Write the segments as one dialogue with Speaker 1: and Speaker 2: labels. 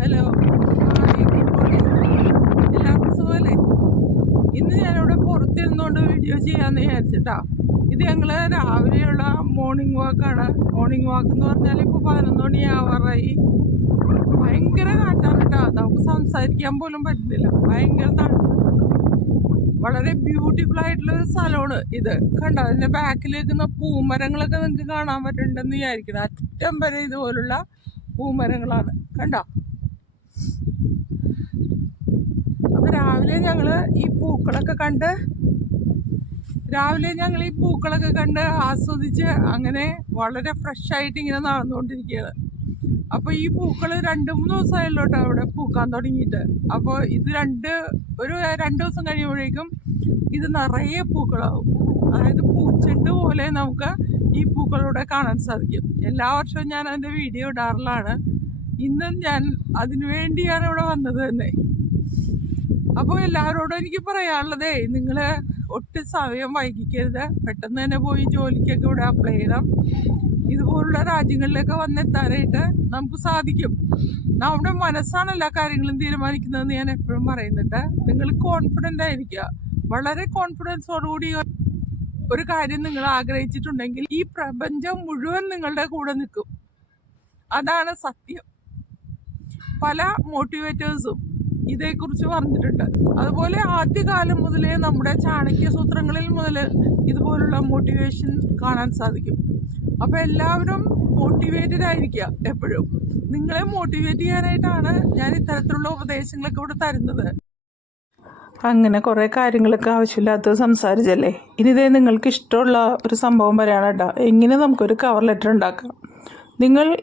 Speaker 1: Hello എല്ലാവർക്കും സുഖമല്ലേ? ഇന്ന് ഞാനിവിടെ പുറത്തിരുന്നുകൊണ്ട് വീഡിയോ ചെയ്യാമെന്ന് വിചാരിച്ചിട്ടാ. ഇത് ഞങ്ങൾ രാവിലെയുള്ള മോർണിംഗ് വാക്കാണ് മോർണിംഗ് വാക്ക് എന്ന് പറഞ്ഞാൽ ഇപ്പോൾ പതിനൊന്ന് മണി ആവാറായി. ഭയങ്കര കാറ്റാണ് കേട്ടോ. നമുക്ക് സംസാരിക്കാൻ പോലും പറ്റുന്നില്ല. ഭയങ്കര തണുപ്പ്. വളരെ ബ്യൂട്ടിഫുൾ ആയിട്ടുള്ള ഒരു സ്ഥലമാണ് ഇത്. കണ്ടോ? അതിന്റെ ബാക്കിൽ നിൽക്കുന്ന പൂമരങ്ങളൊക്കെ നിങ്ങൾക്ക് കാണാൻ പറ്റുന്നുണ്ടെന്ന് വിചാരിക്കണം അറ്റം വരെ ഇതുപോലുള്ള പൂമരങ്ങളാണ്. കണ്ടോ? അപ്പൊ രാവിലെ ഞങ്ങൾ ഈ പൂക്കളൊക്കെ കണ്ട് രാവിലെ ഞങ്ങൾ ഈ പൂക്കളൊക്കെ കണ്ട് ആസ്വദിച്ച് അങ്ങനെ വളരെ ഫ്രഷ് ആയിട്ട് ഇങ്ങനെ നടന്നുകൊണ്ടിരിക്കുകയാണ്. അപ്പോൾ ഈ പൂക്കൾ രണ്ട് മൂന്ന് ദിവസമായല്ലോ കേട്ടോ അവിടെ പൂക്കാൻ തുടങ്ങിയിട്ട്. അപ്പോൾ ഇത് രണ്ട് ഒരു രണ്ട് ദിവസം കഴിയുമ്പോഴേക്കും ഇത് നിറയെ പൂക്കളാവും. അതായത് പൂച്ചെണ്ട് പോലെ നമുക്ക് ഈ പൂക്കളിലൂടെ കാണാൻ സാധിക്കും. എല്ലാ വർഷവും ഞാൻ അതിന്റെ വീഡിയോ ഇടാറുള്ളതാണ്. ഇന്നും ഞാൻ അതിനു വേണ്ടിയാണ് ഇവിടെ വന്നത് തന്നെ. അപ്പോൾ എല്ലാവരോടും എനിക്ക് പറയാനുള്ളതേ നിങ്ങൾ ഒട്ടും സമയം വൈകിക്കരുത്. പെട്ടെന്ന് തന്നെ പോയി ജോലിക്കൊക്കെ ഇവിടെ അപ്ലൈ ചെയ്യണം ഇതുപോലുള്ള രാജ്യങ്ങളിലൊക്കെ വന്നെത്താനായിട്ട് നമുക്ക് സാധിക്കും. നമ്മുടെ മനസ്സാണ് എല്ലാ കാര്യങ്ങളും തീരുമാനിക്കുന്നതെന്ന് ഞാൻ എപ്പോഴും പറയുന്നുണ്ട്. നിങ്ങൾ കോൺഫിഡന്റ് ആയിരിക്കുക. വളരെ കോൺഫിഡൻസോടുകൂടി ഒരു കാര്യം നിങ്ങൾ ആഗ്രഹിച്ചിട്ടുണ്ടെങ്കിൽ ഈ പ്രപഞ്ചം മുഴുവൻ നിങ്ങളുടെ കൂടെ നിൽക്കും. അതാണ് സത്യം. പല മോട്ടിവേറ്റേഴ്സും ഇതേക്കുറിച്ച് പറഞ്ഞിട്ടുണ്ട്. അതുപോലെ ആദ്യകാലം മുതലേ നമ്മുടെ ചാണക്യ സൂത്രങ്ങളിൽ മുതൽ ഇതുപോലുള്ള മോട്ടിവേഷൻ കാണാൻ സാധിക്കും. അപ്പോൾ എല്ലാവരും മോട്ടിവേറ്റഡ് ആയിരിക്കുക എപ്പോഴും. നിങ്ങളെ മോട്ടിവേറ്റ് ചെയ്യാനായിട്ടാണ് ഞാൻ ഇത്തരത്തിലുള്ള ഉപദേശങ്ങളൊക്കെ ഇവിടെ തരുന്നത്. അങ്ങനെ കുറേ കാര്യങ്ങളൊക്കെ ആവശ്യമില്ലാത്തത് സംസാരിച്ചല്ലേ? ഇനി ഇതേ നിങ്ങൾക്ക് ഇഷ്ടമുള്ള ഒരു സംഭവം വരെയാണ് കേട്ടോ. എങ്ങനെ നമുക്കൊരു കവർ ലെറ്റർ ഉണ്ടാക്കാം? നിങ്ങൾ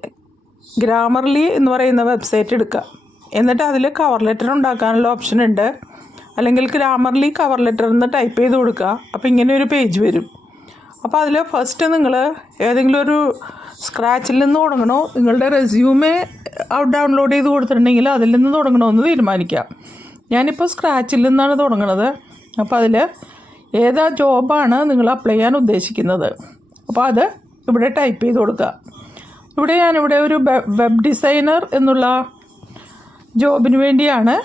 Speaker 1: ഗ്രാമർലി എന്ന് പറയുന്ന വെബ്സൈറ്റ് എടുക്കുക. എന്നിട്ട് അതിൽ കവർ ലെറ്റർ ഉണ്ടാക്കാനുള്ള ഓപ്ഷൻ ഉണ്ട്. അല്ലെങ്കിൽ ഗ്രാമർലി കവർ ലെറ്റർ എന്ന് ടൈപ്പ് ചെയ്ത് കൊടുക്കുക. അപ്പോൾ ഇങ്ങനെ ഒരു പേജ് വരും. അപ്പോൾ അതിൽ ഫസ്റ്റ് നിങ്ങൾ ഏതെങ്കിലും ഒരു സ്ക്രാച്ചിൽ നിന്ന് തുടങ്ങണോ നിങ്ങളുടെ റെസ്യൂമേ ഡൗൺലോഡ് ചെയ്ത് കൊടുത്തിട്ടുണ്ടെങ്കിൽ അതിൽ നിന്ന് തുടങ്ങണമെന്ന് തീരുമാനിക്കാം ഞാനിപ്പോൾ സ്ക്രാച്ചിൽ നിന്നാണ് തുടങ്ങണത്. അപ്പോൾ അതിൽ ഏതാ ജോബാണ് നിങ്ങൾ അപ്ലൈ ചെയ്യാൻ ഉദ്ദേശിക്കുന്നത്. അപ്പോൾ അത് ഇവിടെ ടൈപ്പ് ചെയ്ത് കൊടുക്കുക. ഇവിടെ ഞാനിവിടെ ഒരു വെബ് ഡിസൈനർ എന്നുള്ള ജോബിന് വേണ്ടിയാണ്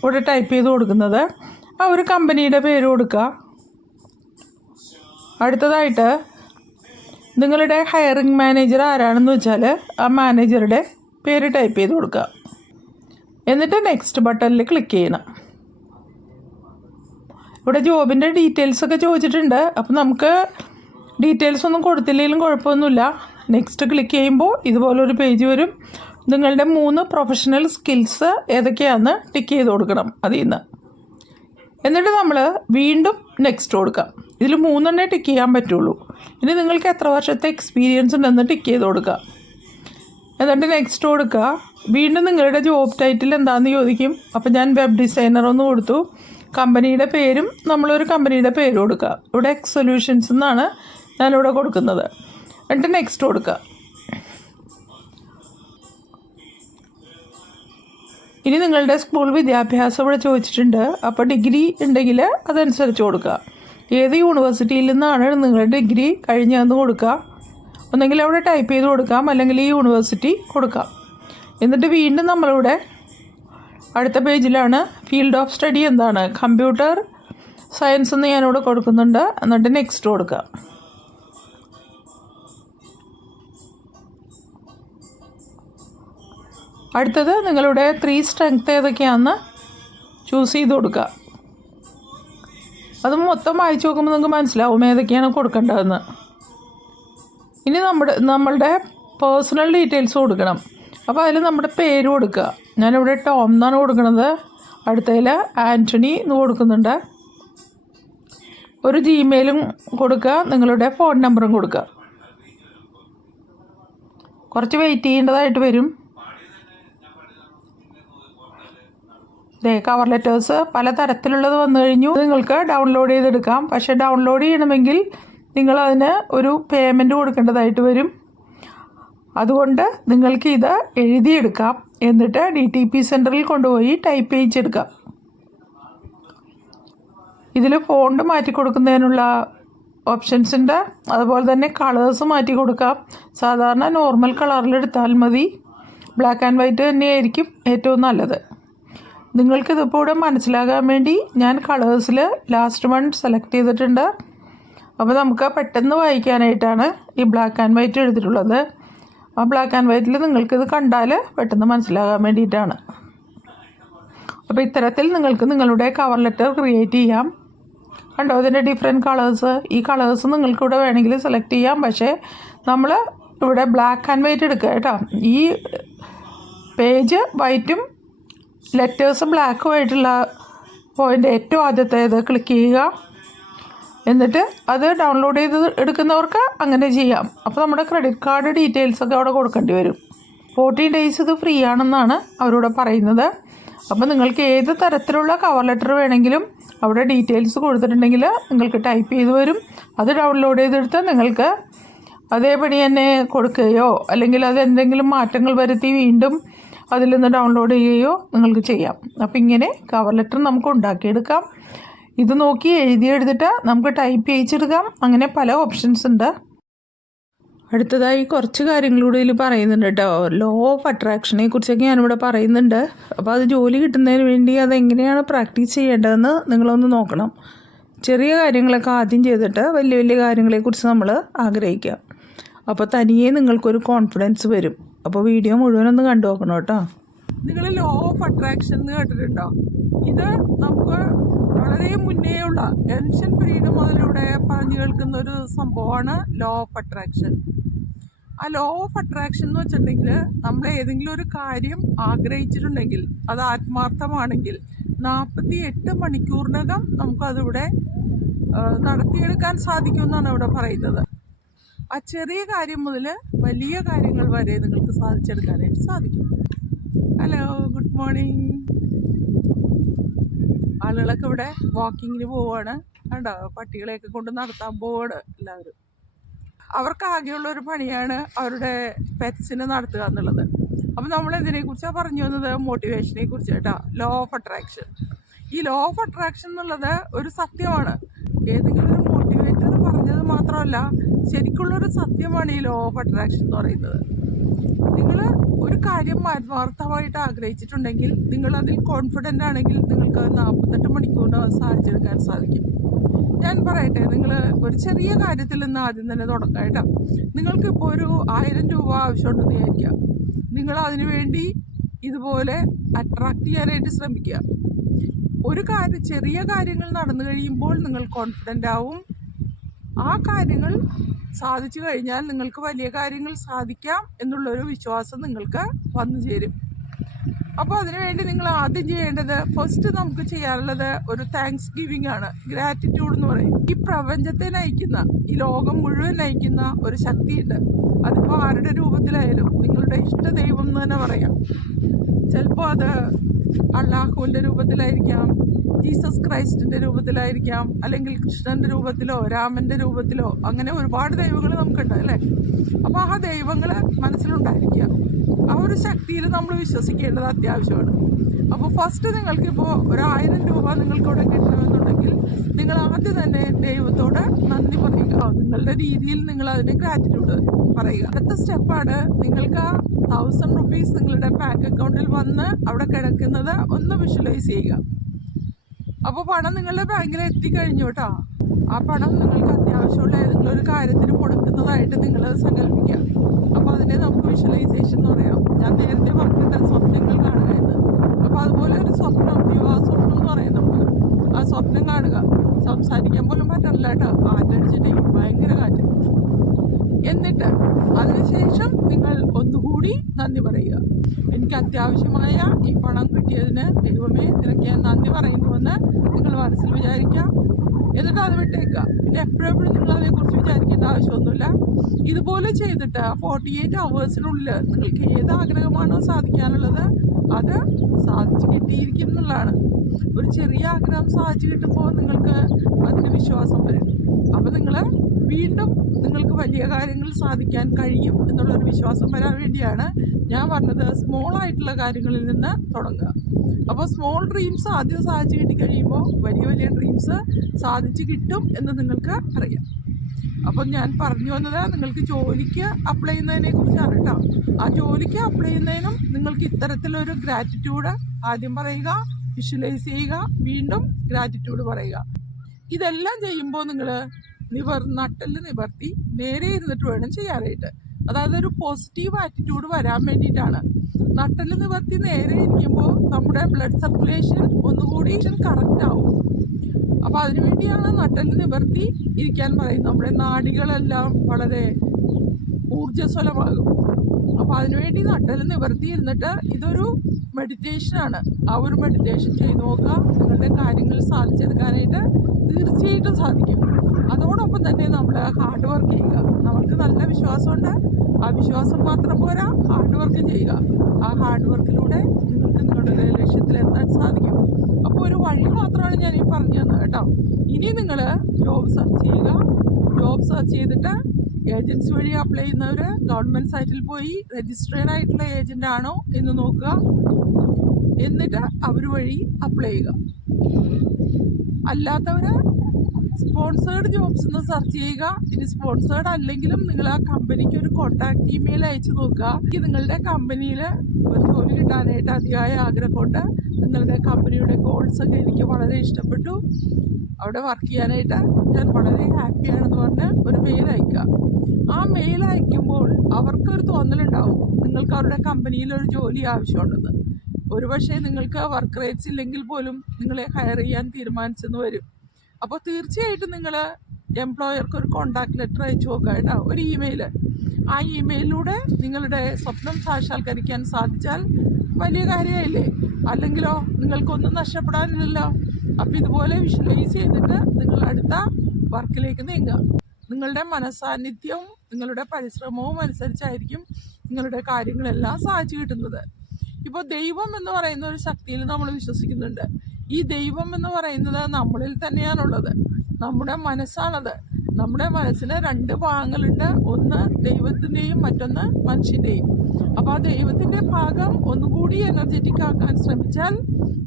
Speaker 1: ഇവിടെ ടൈപ്പ് ചെയ്ത് കൊടുക്കുന്നത്. ആ ഒരു കമ്പനിയുടെ പേര് കൊടുക്കുക അടുത്തതായിട്ട് നിങ്ങളുടെ ഹയറിംഗ് മാനേജർ ആരാണെന്ന് വെച്ചാൽ ആ മാനേജറുടെ പേര് ടൈപ്പ് ചെയ്ത് കൊടുക്കുക എന്നിട്ട് നെക്സ്റ്റ് ബട്ടണിൽ ക്ലിക്ക് ചെയ്യണം. ഇവിടെ ജോബിന്റെ ഡീറ്റെയിൽസ് ഒക്കെ ചോദിച്ചിട്ടുണ്ട്. അപ്പം നമുക്ക് ഡീറ്റെയിൽസ് ഒന്നും കൊടുത്തില്ലെങ്കിലും കുഴപ്പമൊന്നുമില്ല. നെക്സ്റ്റ് ക്ലിക്ക് ചെയ്യുമ്പോൾ ഇതുപോലൊരു പേജ് വരും. നിങ്ങളുടെ മൂന്ന് പ്രൊഫഷണൽ സ്കിൽസ് ഏതൊക്കെയാണെന്ന് ടിക്ക് ചെയ്ത് കൊടുക്കണം അതിൽ നിന്ന് എന്നിട്ട് നമ്മൾ വീണ്ടും നെക്സ്റ്റ് കൊടുക്കാം. ഇതിൽ മൂന്നെണ്ണേ ടിക്ക് ചെയ്യാൻ പറ്റുള്ളൂ. ഇനി നിങ്ങൾക്ക് എത്ര വർഷത്തെ എക്സ്പീരിയൻസ് ഉണ്ടെന്ന് ടിക്ക് ചെയ്ത് കൊടുക്കുക എന്നിട്ട് നെക്സ്റ്റ് കൊടുക്കുക. വീണ്ടും നിങ്ങളുടെ ജോബ് ടൈറ്റിൽ എന്താണെന്ന് ചോദിക്കും. അപ്പോൾ ഞാൻ വെബ് ഡിസൈനർ ഒന്ന് കൊടുത്തു. കമ്പനിയുടെ പേരും നമ്മളൊരു കമ്പനിയുടെ പേര് കൊടുക്കുക. ഇവിടെ എക്സ് സൊല്യൂഷൻസ് എന്നാണ് ഞാനിവിടെ കൊടുക്കുന്നത്. എന്നിട്ട് നെക്സ്റ്റ് കൊടുക്കുക. ഇനി നിങ്ങളുടെ സ്കൂൾ വിദ്യാഭ്യാസം ഇവിടെ ചോദിച്ചിട്ടുണ്ട്. അപ്പോൾ ഡിഗ്രി ഉണ്ടെങ്കിൽ അതനുസരിച്ച് കൊടുക്കുക. ഏത് യൂണിവേഴ്സിറ്റിയിൽ നിന്നാണ് നിങ്ങളുടെ ഡിഗ്രി കഴിഞ്ഞതെന്ന് കൊടുക്കുക. ഒന്നെങ്കിൽ അവിടെ ടൈപ്പ് ചെയ്ത് കൊടുക്കാം. അല്ലെങ്കിൽ ഈ യൂണിവേഴ്സിറ്റി കൊടുക്കാം. എന്നിട്ട് വീണ്ടും നമ്മളിവിടെ അടുത്ത പേജിലാണ് ഫീൽഡ് ഓഫ് സ്റ്റഡി എന്താണ്? കമ്പ്യൂട്ടർ സയൻസ് എന്ന് ഞാനിവിടെ കൊടുക്കുന്നുണ്ട്. എന്നിട്ട് നെക്സ്റ്റ് കൊടുക്കുക അടുത്തത് നിങ്ങളുടെ ത്രീ സ്ട്രെങ്ത് ഏതൊക്കെയാണെന്ന് ചൂസ് ചെയ്ത് കൊടുക്കുക. അത് മൊത്തം വായിച്ചു നോക്കുമ്പോൾ നിങ്ങൾക്ക് മനസ്സിലാവും ഏതൊക്കെയാണ് കൊടുക്കേണ്ടതെന്ന്. ഇനി നമ്മുടെ നമ്മളുടെ പേഴ്സണൽ ഡീറ്റെയിൽസ് കൊടുക്കണം. അപ്പോൾ അതിൽ നമ്മുടെ പേര് കൊടുക്കുക. ഞാനിവിടെ ടോം എന്നാണ് കൊടുക്കുന്നത്. അടുത്തതിൽ ആന്റണി എന്ന് കൊടുക്കുന്നുണ്ട്. ഒരു ജിമെയിലും കൊടുക്കുക. നിങ്ങളുടെ ഫോൺ നമ്പറും കൊടുക്കുക. കുറച്ച് വെയിറ്റ് ചെയ്യേണ്ടതായിട്ട് വരും. ദേ കവർ ലെറ്റേഴ്സ് പലതരത്തിലുള്ളത് വന്നു കഴിഞ്ഞു. നിങ്ങൾക്ക് ഡൗൺലോഡ് ചെയ്തെടുക്കാം. പക്ഷേ ഡൗൺലോഡ് ചെയ്യണമെങ്കിൽ നിങ്ങൾ അതിന് ഒരു പേയ്മെന്റ് കൊടുക്കേണ്ടതായിട്ട് വരും. അതുകൊണ്ട് നിങ്ങൾക്ക് ഇത് എഴുതിയെടുക്കാം. എന്നിട്ട് ഡി ടി പി സെന്ററിൽ കൊണ്ടുപോയി ടൈപ്പ് ചെയ്യിച്ചെടുക്കാം. ഇതിൽ ഫോണ്ട് മാറ്റി കൊടുക്കുന്നതിനുള്ള ഓപ്ഷൻസ് ഉണ്ട്. അതുപോലെ തന്നെ കളേഴ്സ് മാറ്റി കൊടുക്കാം. സാധാരണ നോർമൽ കളറിലെടുത്താൽ മതി. ബ്ലാക്ക് ആൻഡ് വൈറ്റ് തന്നെയായിരിക്കും ഏറ്റവും നല്ലത്. നിങ്ങൾക്കിതിപ്പോൾ ഇവിടെ മനസ്സിലാകാൻ വേണ്ടി ഞാൻ കളേഴ്സിൽ ലാസ്റ്റ് വൺ സെലക്ട് ചെയ്തിട്ടുണ്ട്. അപ്പോൾ നമുക്ക് പെട്ടെന്ന് വായിക്കാനായിട്ടാണ് ഈ ബ്ലാക്ക് ആൻഡ് വൈറ്റ് എഴുതിയിട്ടുള്ളത്. ആ ബ്ലാക്ക് ആൻഡ് വൈറ്റിൽ നിങ്ങൾക്കിത് കണ്ടാൽ പെട്ടെന്ന് മനസ്സിലാകാൻ വേണ്ടിയിട്ടാണ്. അപ്പോൾ ഇത്തരത്തിൽ നിങ്ങൾക്ക് നിങ്ങളുടെ കവർ ലെറ്റർ ക്രിയേറ്റ് ചെയ്യാം. കണ്ടോ അതിന്റെ ഡിഫറെന്റ് കളേഴ്സ് ഈ കളേഴ്സ് നിങ്ങൾക്കിവിടെ വേണമെങ്കിൽ സെലക്ട് ചെയ്യാം. പക്ഷേ നമ്മൾ ഇവിടെ ബ്ലാക്ക് ആൻഡ് വൈറ്റ് എടുക്കുക കേട്ടോ. ഈ പേജ് വൈറ്റും ലെറ്റേഴ്സ് ബ്ലാക്കും ആയിട്ടുള്ള പോയിന്റ് ഏറ്റവും ആദ്യത്തേത് ക്ലിക്ക് ചെയ്യുക. എന്നിട്ട് അത് ഡൗൺലോഡ് ചെയ്ത് എടുക്കുന്നവർക്ക് അങ്ങനെ ചെയ്യാം. അപ്പോൾ നമ്മുടെ ക്രെഡിറ്റ് കാർഡ് ഡീറ്റെയിൽസൊക്കെ അവിടെ കൊടുക്കേണ്ടി വരും. ഫോർട്ടീൻ ഡേയ്സ് ഇത് ഫ്രീ ആണെന്നാണ് അവരോട് പറയുന്നത്. അപ്പോൾ നിങ്ങൾക്ക് ഏത് തരത്തിലുള്ള കവർ ലെറ്റർ വേണമെങ്കിലും അവിടെ ഡീറ്റെയിൽസ് കൊടുത്തിട്ടുണ്ടെങ്കിൽ നിങ്ങൾക്ക് ടൈപ്പ് ചെയ്ത് വരും. അത് ഡൗൺലോഡ് ചെയ്തെടുത്ത് നിങ്ങൾക്ക് അതേപടി തന്നെ കൊടുക്കുകയോ അല്ലെങ്കിൽ അത് എന്തെങ്കിലും മാറ്റങ്ങൾ വരുത്തി വീണ്ടും അതിൽ നിന്ന് ഡൗൺലോഡ് ചെയ്യുകയോ നിങ്ങൾക്ക് ചെയ്യാം. അപ്പം ഇങ്ങനെ കവർ ലെറ്റർ നമുക്ക് ഉണ്ടാക്കിയെടുക്കാം. ഇത് നോക്കി എഴുതി എഴുതിയിട്ട് നമുക്ക് ടൈപ്പ് ചെയ്യിച്ചെടുക്കാം. അങ്ങനെ പല ഓപ്ഷൻസ് ഉണ്ട്. അടുത്തതായി കുറച്ച് കാര്യങ്ങളൂടെ ഇതിൽ പറയുന്നുണ്ട് കേട്ടോ. ലോ ഓഫ് അട്രാക്ഷനെ കുറിച്ചൊക്കെ ഞാനിവിടെ പറയുന്നുണ്ട്. അപ്പോൾ അത് ജോലി കിട്ടുന്നതിന് വേണ്ടി അതെങ്ങനെയാണ് പ്രാക്ടീസ് ചെയ്യേണ്ടതെന്ന് നിങ്ങളൊന്ന് നോക്കണം. ചെറിയ കാര്യങ്ങളൊക്കെ ആദ്യം ചെയ്തിട്ട് വലിയ വലിയ കാര്യങ്ങളെക്കുറിച്ച് നമ്മൾ ആഗ്രഹിക്കുക അപ്പോൾ തനിയെ നിങ്ങൾക്കൊരു കോൺഫിഡൻസ് വരും. അപ്പോൾ വീഡിയോ മുഴുവൻ ഒന്ന് കണ്ടു നോക്കണം കേട്ടോ. നിങ്ങൾ ലോ ഓഫ് അട്രാക്ഷൻ എന്ന് കേട്ടിട്ടുണ്ടോ? ഇത് നമുക്ക് വളരെ മുന്നേയുള്ള ഏൻഷ്യൻ പീരീഡ് മുതലിവിടെ പറഞ്ഞു കേൾക്കുന്ന ഒരു സംഭവമാണ് ലോ ഓഫ് അട്രാക്ഷൻ ആ ലോ ഓഫ് അട്രാക്ഷൻ എന്ന് വെച്ചിട്ടുണ്ടെങ്കിൽ നമ്മൾ ഏതെങ്കിലും ഒരു കാര്യം ആഗ്രഹിച്ചിട്ടുണ്ടെങ്കിൽ അത് ആത്മാർത്ഥമാണെങ്കിൽ നാൽപ്പത്തി എട്ട് മണിക്കൂറിനകം നമുക്കതിവിടെ നടത്തിയെടുക്കാൻ സാധിക്കുമെന്നാണ് ഇവിടെ പറയുന്നത്. ആ ചെറിയ കാര്യം മുതൽ വലിയ കാര്യങ്ങൾ വരെ നിങ്ങൾക്ക് സാധിച്ചെടുക്കാനായിട്ട് സാധിക്കും. ഹലോ ഗുഡ് മോർണിംഗ് ആളുകളൊക്കെ ഇവിടെ വാക്കിങ്ങിന് പോവാണ്. കണ്ടോ? പട്ടികളെയൊക്കെ കൊണ്ട് നടത്താൻ പോവാണ് എല്ലാവരും. അവർക്ക് ആകെയുള്ള ഒരു പണിയാണ് അവരുടെ പെറ്റ്സിനെ നടത്തുക എന്നുള്ളത്. അപ്പം നമ്മൾ കുറിച്ചാണ് പറഞ്ഞു വന്നത്? മോട്ടിവേഷനെ കുറിച്ച് കേട്ടോ. ലോ ഓഫ് അട്രാക്ഷൻ ഈ ലോ ഓഫ് അട്രാക്ഷൻ എന്നുള്ളത് ഒരു സത്യമാണ്. ഏതെങ്കിലും ഒരു മോട്ടിവേറ്റർ പറഞ്ഞത് മാത്രമല്ല ശരിക്കുള്ളൊരു സത്യമാണ് ഈ ലോ ഓഫ് അട്രാക്ഷൻ എന്ന് പറയുന്നത്. നിങ്ങൾ ഒരു കാര്യം ആത്മാർത്ഥമായിട്ട് ആഗ്രഹിച്ചിട്ടുണ്ടെങ്കിൽ നിങ്ങൾ അതിൽ കോൺഫിഡന്റ് ആണെങ്കിൽ നിങ്ങൾക്ക് നാൽപ്പത്തെട്ട് മണിക്കൂറിനകം സാധിച്ചെടുക്കാൻ സാധിക്കും. ഞാൻ പറയട്ടെ നിങ്ങൾ ഒരു ചെറിയ കാര്യത്തിൽ നിന്ന് ആദ്യം തന്നെ തുടങ്ങാം കേട്ടോ നിങ്ങൾക്കിപ്പോൾ ഒരു ആയിരം രൂപ ആവശ്യമുണ്ടെന്ന് വിചാരിക്കാം നിങ്ങൾ അതിനു വേണ്ടി ഇതുപോലെ അട്രാക്ട് ചെയ്യാനായിട്ട് ശ്രമിക്കുക. ഒരു കാര്യം ചെറിയ കാര്യങ്ങൾ നടന്നു കഴിയുമ്പോൾ നിങ്ങൾ കോൺഫിഡന്റ് ആവും. ആ കാര്യങ്ങൾ സാധിച്ചു കഴിഞ്ഞാൽ നിങ്ങൾക്ക് വലിയ കാര്യങ്ങൾ സാധിക്കാം എന്നുള്ളൊരു വിശ്വാസം നിങ്ങൾക്ക് വന്നു ചേരും. അപ്പോൾ അതിനുവേണ്ടി നിങ്ങൾ ആദ്യം ചെയ്യേണ്ടത് ഫസ്റ്റ് നമുക്ക് ചെയ്യാനുള്ളത് ഒരു താങ്ക്സ് ഗിവിംഗ് ആണ് ഗ്രാറ്റിറ്റ്യൂഡ് എന്ന് പറയും. ഈ പ്രപഞ്ചത്തെ നയിക്കുന്ന ഈ ലോകം മുഴുവൻ നയിക്കുന്ന ഒരു ശക്തിയുണ്ട്. അതിപ്പോൾ ആരുടെ രൂപത്തിലായാലും നിങ്ങളുടെ ഇഷ്ട ദൈവം എന്ന് തന്നെ പറയാം. ചിലപ്പോൾ അത് അള്ളാഹുവിന്റെ രൂപത്തിലായിരിക്കാം ജീസസ് ക്രൈസ്റ്റിന്റെ രൂപത്തിലായിരിക്കാം അല്ലെങ്കിൽ കൃഷ്ണന്റെ രൂപത്തിലോ രാമന്റെ രൂപത്തിലോ അങ്ങനെ ഒരുപാട് ദൈവങ്ങൾ നമുക്കുണ്ട് അല്ലേ? അപ്പോൾ ആ ദൈവങ്ങൾ മനസ്സിലുണ്ടായിരിക്കുക. ആ ഒരു ശക്തിയിൽ നമ്മൾ വിശ്വസിക്കേണ്ടത് അത്യാവശ്യമാണ്. അപ്പോൾ ഫസ്റ്റ് നിങ്ങൾക്കിപ്പോൾ ഒരായിരം രൂപ നിങ്ങൾക്ക് ഇവിടെ കിട്ടണമെന്നുണ്ടെങ്കിൽ നിങ്ങൾ ആദ്യം തന്നെ ദൈവത്തോട് നന്ദി പറയുക. നിങ്ങളുടെ രീതിയിൽ നിങ്ങൾ അതിന് ഗ്രാറ്റിറ്റ്യൂഡ് പറയുക. അടുത്ത സ്റ്റെപ്പാണ് നിങ്ങൾക്ക് ആ തൗസൻഡ് റുപ്പീസ് നിങ്ങളുടെ ബാങ്ക് അക്കൗണ്ടിൽ വന്ന് അവിടെ കിടക്കുന്നത് ഒന്ന് വിഷ്വലൈസ് ചെയ്യുക. അപ്പോൾ പണം നിങ്ങളുടെ ബാങ്കിൽ എത്തിക്കഴിഞ്ഞു കേട്ടോ ആ പണം നിങ്ങൾക്ക് അത്യാവശ്യമുള്ള ഏതെങ്കിലും ഒരു കാര്യത്തിന് കൊടുക്കുന്നതായിട്ട് നിങ്ങൾ സങ്കല്പിക്കുക. അപ്പോൾ അതിനെ നമുക്ക് വിഷ്വലൈസേഷൻ എന്ന് പറയാം. ഞാൻ നേരത്തെ പറഞ്ഞിട്ട് സ്വപ്നങ്ങൾ കാണുക എന്ന്. അപ്പോൾ അതുപോലെ ഒരു സ്വപ്നം വിവാഹ സ്വപ്നം എന്ന് പറയും നമ്മൾ ആ സ്വപ്നം കാണുക. സംസാരിക്കാൻ പോലും പറ്റില്ല കേട്ടോ കാറ്റടിച്ചിട്ടേ ഭയങ്കര കാറ്റ് എന്നിട്ട് അതിനുശേഷം നിങ്ങൾ ഒന്നുകൂടി നന്ദി പറയുക. എനിക്ക് അത്യാവശ്യമായ ഈ പണം കിട്ടിയതിന് ദൈവമേ നിനക്ക് ഞാൻ നന്ദി പറയുന്നുവെന്ന് നിങ്ങൾ മനസ്സിൽ വിചാരിക്കാം. എന്നിട്ട് അത് വിട്ടേക്കുക. പിന്നെ എപ്പോഴെപ്പോഴും നിങ്ങൾ അതിനെക്കുറിച്ച് വിചാരിക്കേണ്ട ആവശ്യമൊന്നുമില്ല. ഇതുപോലെ ചെയ്തിട്ട് ഫോർട്ടി എയ്റ്റ് അവേഴ്സിനുള്ളിൽ നിങ്ങൾക്ക് ഏത് ആഗ്രഹമാണോ സാധിക്കാനുള്ളത് അത് സാധിച്ചു കിട്ടിയിരിക്കും എന്നുള്ളതാണ്. ഒരു ചെറിയ ആഗ്രഹം സാധിച്ചു കിട്ടുമ്പോൾ നിങ്ങൾക്ക് അതിന് വിശ്വാസം വരും. അപ്പോൾ നിങ്ങൾ വീണ്ടും നിങ്ങൾക്ക് വലിയ കാര്യങ്ങൾ സാധിക്കാൻ കഴിയും എന്നുള്ളൊരു വിശ്വാസം വരാൻ വേണ്ടിയാണ് ഞാൻ പറഞ്ഞത് സ്മോൾ ആയിട്ടുള്ള കാര്യങ്ങളിൽ നിന്ന് തുടങ്ങുക. അപ്പോൾ സ്മോൾ ഡ്രീംസ് ആദ്യം സാധിച്ചു കിട്ടി കഴിയുമ്പോൾ വലിയ വലിയ ഡ്രീംസ് സാധിച്ചു കിട്ടും എന്ന് നിങ്ങൾക്ക് അറിയാം. അപ്പം ഞാൻ പറഞ്ഞു വന്നത് നിങ്ങൾക്ക് ജോലിക്ക് അപ്ലൈ ചെയ്യുന്നതിനെ കുറിച്ചാണ് കേട്ടോ. ആ ജോലിക്ക് അപ്ലൈ ചെയ്യുന്നതിനും നിങ്ങൾക്ക് ഇത്തരത്തിലൊരു ഗ്രാറ്റിറ്റ്യൂഡ് ആദ്യം പറയുക വിഷ്വലൈസ് ചെയ്യുക വീണ്ടും ഗ്രാറ്റിറ്റ്യൂഡ് പറയുക. ഇതെല്ലാം ചെയ്യുമ്പോൾ നിങ്ങൾ നിവർ നട്ടൽ നിവർത്തി നേരെ ഇരുന്നിട്ട് വേണം ചെയ്യാനായിട്ട്. അതായത് ഒരു പോസിറ്റീവ് ആറ്റിറ്റ്യൂഡ് വരാൻ വേണ്ടിയിട്ടാണ്. നട്ടൽ നിവർത്തി നേരെ ഇരിക്കുമ്പോൾ നമ്മുടെ ബ്ലഡ് സർക്കുലേഷൻ ഒന്നുകൂടി കറക്റ്റ് ആവും. അപ്പം അതിനുവേണ്ടിയാണ് നട്ടൽ നിവർത്തി ഇരിക്കാൻ പറയുന്നത്. നമ്മുടെ നാടികളെല്ലാം വളരെ ഊർജസ്വലമാകും. അപ്പം അതിനുവേണ്ടി നട്ടൽ നിവർത്തി ഇരുന്നിട്ട് ഇതൊരു മെഡിറ്റേഷനാണ് ആ ഒരു മെഡിറ്റേഷൻ ചെയ്ത് നോക്കുക. നിങ്ങളുടെ കാര്യങ്ങൾ സാധിച്ചെടുക്കാനായിട്ട് തീർച്ചയായിട്ടും സാധിക്കും. അതോടൊപ്പം തന്നെ നമ്മൾ ഹാർഡ് വർക്ക് ചെയ്യുക നമുക്ക് നല്ല വിശ്വാസമുണ്ട്. ആ വിശ്വാസം മാത്രം പോരാ ഹാർഡ് വർക്ക് ചെയ്യുക. ആ ഹാർഡ് വർക്കിലൂടെ നിങ്ങൾക്ക് നിങ്ങളുടെ ലക്ഷ്യത്തിലെത്താൻ സാധിക്കും. അപ്പോൾ ഒരു വഴി മാത്രമാണ് ഞാൻ ഈ പറഞ്ഞു തന്നത് കേട്ടോ. ഇനി നിങ്ങൾ ജോബ് സെർച്ച് ചെയ്യുക. ജോബ് സെർച്ച് ചെയ്തിട്ട് ഏജൻസി വഴി അപ്ലൈ ചെയ്യുന്നവർ ഗവൺമെന്റ് സൈറ്റിൽ പോയി രജിസ്റ്റേഡ് ആയിട്ടുള്ള ഏജന്റ് ആണോ എന്ന് നോക്കുക. എന്നിട്ട് അവർ വഴി അപ്ലൈ ചെയ്യുക. അല്ലാത്തവർ സ്പോൺസേർഡ് ജോബ്സ് എന്ന് സെർച്ച് ചെയ്യുക. ഇനി സ്പോൺസേഡ് അല്ലെങ്കിലും നിങ്ങൾ ആ കമ്പനിക്ക് ഒരു കോൺടാക്ട് ഇമെയിൽ അയച്ചു നോക്കുക. നിങ്ങളുടെ കമ്പനിയിൽ ഒരു ജോലി കിട്ടാനായിട്ട് അതിയായ ആഗ്രഹം ആഗ്രഹമുണ്ട് നിങ്ങളുടെ കമ്പനിയുടെ ഗോൾസ് ഒക്കെ എനിക്ക് വളരെ ഇഷ്ടപ്പെട്ടു. അവിടെ വർക്ക് ചെയ്യാനായിട്ട് ഞാൻ വളരെ ഹാപ്പിയാണെന്ന് പറഞ്ഞ് ഒരു മെയിൽ അയക്കുക. ആ മെയിൽ അയക്കുമ്പോൾ അവർക്കൊരു തോന്നലുണ്ടാവും. നിങ്ങൾക്ക് അവരുടെ കമ്പനിയിൽ ഒരു ജോലി ആവശ്യമുണ്ടെന്ന്. ഒരുപക്ഷെ നിങ്ങൾക്ക് വർക്ക് റേറ്റ്സ് ഇല്ലെങ്കിൽ പോലും നിങ്ങളെ ഹയർ ചെയ്യാൻ തീരുമാനിച്ചെന്ന് വരും. അപ്പോൾ തീർച്ചയായിട്ടും നിങ്ങൾ എംപ്ലോയർക്ക് ഒരു കോണ്ടാക്ട് ലെറ്റർ അയച്ചു നോക്കുക കേട്ടോ. ഒരു ഇമെയിൽ ആ ഇമെയിലിലൂടെ നിങ്ങളുടെ സ്വപ്നം സാക്ഷാത്കരിക്കാൻ സാധിച്ചാൽ വലിയ കാര്യമായില്ലേ? അല്ലെങ്കിലോ നിങ്ങൾക്കൊന്നും നഷ്ടപ്പെടാനില്ലല്ലോ. അപ്പം ഇതുപോലെ വിഷ്വലൈസ് ചെയ്തിട്ട് നിങ്ങൾ അടുത്ത വർക്കിലേക്ക് നീങ്ങുക. നിങ്ങളുടെ മനസാന്നിധ്യവും നിങ്ങളുടെ പരിശ്രമവും അനുസരിച്ചായിരിക്കും നിങ്ങളുടെ കാര്യങ്ങളെല്ലാം സാധിച്ചു കിട്ടുന്നത്. ഇപ്പോൾ ദൈവം എന്ന് പറയുന്ന ഒരു ശക്തിയിൽ നമ്മൾ വിശ്വസിക്കുന്നുണ്ട്. ഈ ദൈവം എന്ന് പറയുന്നത് നമ്മളിൽ തന്നെയാണുള്ളത്. നമ്മുടെ മനസ്സാണത്. നമ്മുടെ മനസ്സിന് രണ്ട് ഭാഗങ്ങളുണ്ട്. ഒന്ന് ദൈവത്തിന്റെയും മറ്റൊന്ന് മനുഷ്യന്റെയും അപ്പോൾ ആ ദൈവത്തിന്റെ ഭാഗം ഒന്നുകൂടി എനർജറ്റിക് ആക്കാൻ ശ്രമിച്ചാൽ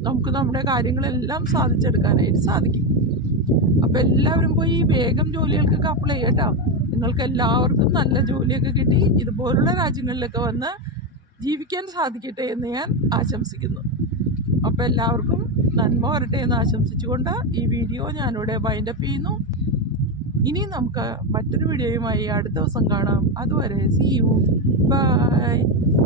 Speaker 1: നമുക്ക് നമ്മുടെ കാര്യങ്ങളെല്ലാം സാധിച്ചെടുക്കാനായിട്ട് സാധിക്കും. അപ്പോൾ എല്ലാവരും പോയി വേഗം ജോലികൾക്കൊക്കെ അപ്ലൈ ചെയ്യട്ടോ. നിങ്ങൾക്ക് എല്ലാവർക്കും നല്ല ജോലിയൊക്കെ കിട്ടി. ഇതുപോലുള്ള രാജ്യങ്ങളിലൊക്കെ വന്ന് ജീവിക്കാൻ സാധിക്കട്ടെ എന്ന് ഞാൻ ആശംസിക്കുന്നു. അപ്പോൾ എല്ലാവർക്കും നന്മ വരട്ടെ എന്ന് ആശംസിച്ചുകൊണ്ട് ഈ വീഡിയോ ഞാനിവിടെ വൈൻഡപ്പ് ചെയ്യുന്നു. ഇനി നമുക്ക് മറ്റൊരു വീഡിയോയുമായി അടുത്ത ദിവസം കാണാം. അതുവരെ സി യു ബൈ